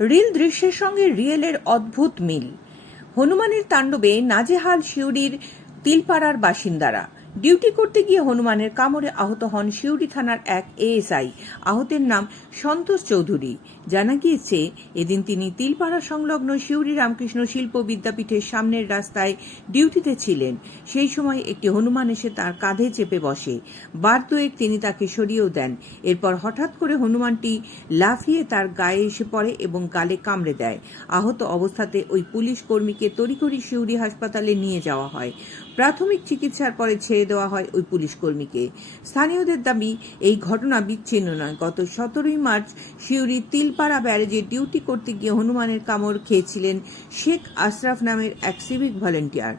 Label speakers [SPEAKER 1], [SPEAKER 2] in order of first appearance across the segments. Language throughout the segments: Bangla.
[SPEAKER 1] রিল দৃশ্যের সঙ্গে রিয়েলের অদ্ভুত মিল। হনুমানের তাণ্ডবে নাজেহাল শিউরির তিলপাড়ার বাসিন্দারা। ডিউটি করতে গিয়ে হনুমানের কামড়ে আহত হন শিউরি থানার এক এএসআই। আহতের নাম সন্তোষ চৌধুরী। জানা গিয়েছে, এদিন তিনি তিলপাড়া সংলগ্ন শিউরি রামকৃষ্ণ শিল্প বিদ্যাপীঠের সামনের রাস্তায় ডিউটিতে ছিলেন। সেই সময় একটি হনুমান এসে তার কাঁধে চেপে বসে। বার দুয়েক তিনি তাকে সরিয়েও দেন। এরপর হঠাৎ করে হনুমানটি লাফিয়ে তার গায়ে এসে পড়ে এবং গালে কামড়ে দেয়। আহত অবস্থাতে ওই পুলিশ কর্মীকে তড়িঘড়ি শিউরি হাসপাতালে নিয়ে যাওয়া হয়। প্রাথমিক চিকিৎসার পরে ছেড়ে দেওয়া হয় ওই পুলিশ কর্মীকে। স্থানীয়দের দাবি, এই ঘটনা বিচ্ছিন্ন নয়। গত সতেরোই মার্চ শিউরি তিলপাড়া ব্যারেজে ডিউটি করতে গিয়ে হনুমানের কামড় খেয়েছিলেন শেখ আশরাফ নামের এক সিভিক ভলেন্টিয়ার।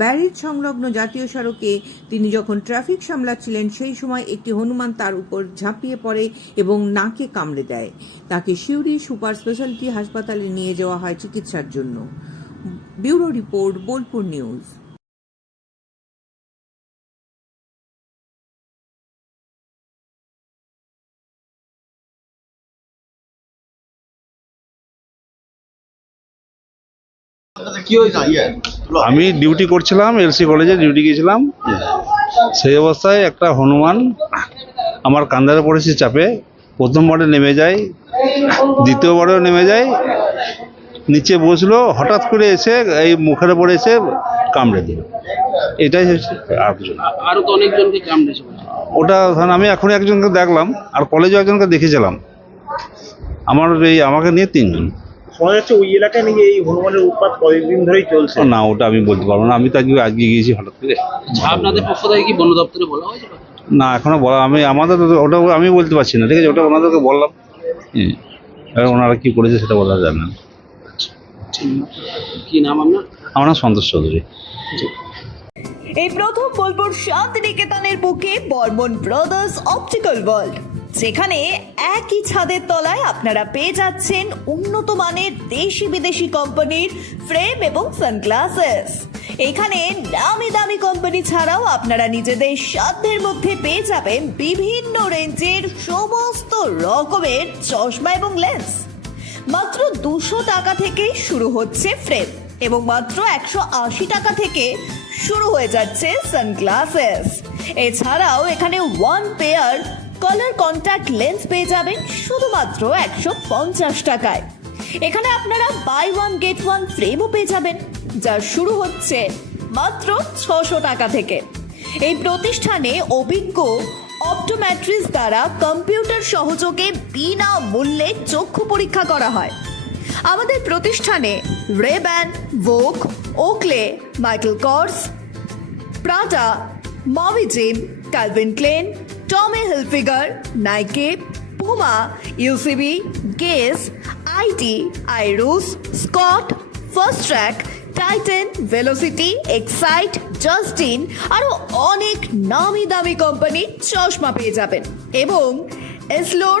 [SPEAKER 1] ব্যারেজ সংলগ্ন জাতীয় সড়কে তিনি যখন ট্রাফিক সামলাচ্ছিলেন, সেই সময় একটি হনুমান তার উপর ঝাঁপিয়ে পড়ে এবং নাকে কামড়ে দেয়। তাকে শিউরি সুপার স্পেশালিটি হাসপাতালে নিয়ে যাওয়া হয় চিকিৎসার জন্য। Bureau report, Bolpur news.
[SPEAKER 2] আমি ডিউটি করছিলাম এলসি কলেজে ডিউটি গিয়েছিলাম। সেই অবস্থায় একটা হনুমান আমার কান্দারে পড়েছে চাপে। প্রথমবারে নেমে যায় দ্বিতীয়বারেও নেমে যায় নিচে বসল হঠাৎ করে এসে এই মুখের উপরে এসে কামড়ে দিল। এটাই হচ্ছে আর কিছু না।
[SPEAKER 3] আরও তো অনেকজনকে কামড়েছে
[SPEAKER 2] ওটা ধরেন আমি এখন একজনকে দেখলাম আর কলেজে একজনকে দেখেছিলাম। আমার এই আমাকে নিয়ে তিনজন।
[SPEAKER 4] শোনা যাচ্ছে ওই এলাকায় নাকি এই হনুমানের উৎপাত কয়েকদিন ধরেই চলছে।
[SPEAKER 2] না ওটা আমি বলতে পারব না। আমি তো আজকে আজকে গিয়েছি হঠাৎ করে।
[SPEAKER 3] আপনাদের পক্ষ থেকে কি বন দপ্তরে বলা হয়েছিল
[SPEAKER 2] না এখনও বলা আমি আমাদের তো ওটা আমি বলতে পারছি না ঠিক আছে? ওটা ওনাদেরকে বললাম। হুম। এবার ওনারা কি করেছে সেটা বলা যাবে না।
[SPEAKER 3] কি নাম আপনার?
[SPEAKER 2] আমার নাম সন্তোষ চৌধুরী।
[SPEAKER 5] এই প্রথম বোলপুর শান্তিনিকেতনের বুকে বর্মন ব্রাদার্স অপটিক্যাল ওয়ার্ল্ড। যেখানে একই ছাদের তলায় আপনারা পেয়ে যাচ্ছেন উন্নত মানের দেশি বিদেশি কোম্পানির ফ্রেম এবং সানগ্লাসেস। এখানে দামি দামি কোম্পানি ছাড়াও আপনারা নিজেদের সাধ্যের মধ্যে পেয়ে যাবেন বিভিন্ন রেঞ্জের সমস্ত রকমের চশমা এবং লেন্স। মাত্র দুশো টাকা থেকেই শুরু হচ্ছে ফ্রেম এবং মাত্র একশো আশি টাকা থেকে শুরু হয়ে যাচ্ছে সানগ্লাসেস। এছাড়াও এখানে one pair colour contact lens পেয়ে যাবেন শুধুমাত্র একশো পঞ্চাশ টাকায়। এখানে আপনারা বাই ওয়ান গেট ওয়ান ফ্রেমও পেয়ে যাবেন, যা শুরু হচ্ছে মাত্র ছশো টাকা থেকে। এই প্রতিষ্ঠানে অভিজ্ঞ অপটোম্যাট্রিস দ্বারা কম্পিউটার সহযোগে বিনা মূল্যে চক্ষু পরীক্ষা করা হয়। আমাদের প্রতিষ্ঠানে Ray Ban Vogue Oakley Michael Kors Prada মভিজিম Calvin Klein Tommy Hilfiger Nike Puma UCB Guess IT আইরুস Scott Fastrack Titan Velocity Excite Justin আরও অনেক নামি দামি কোম্পানির চশমা পেয়ে যাবেন। এবং এসলোর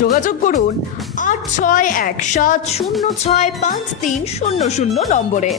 [SPEAKER 5] যোগাযোগ করুন আট ছয় এক সাত শূন্য ছয় পাঁচ তিন শূন্য শূন্য নম্বরে।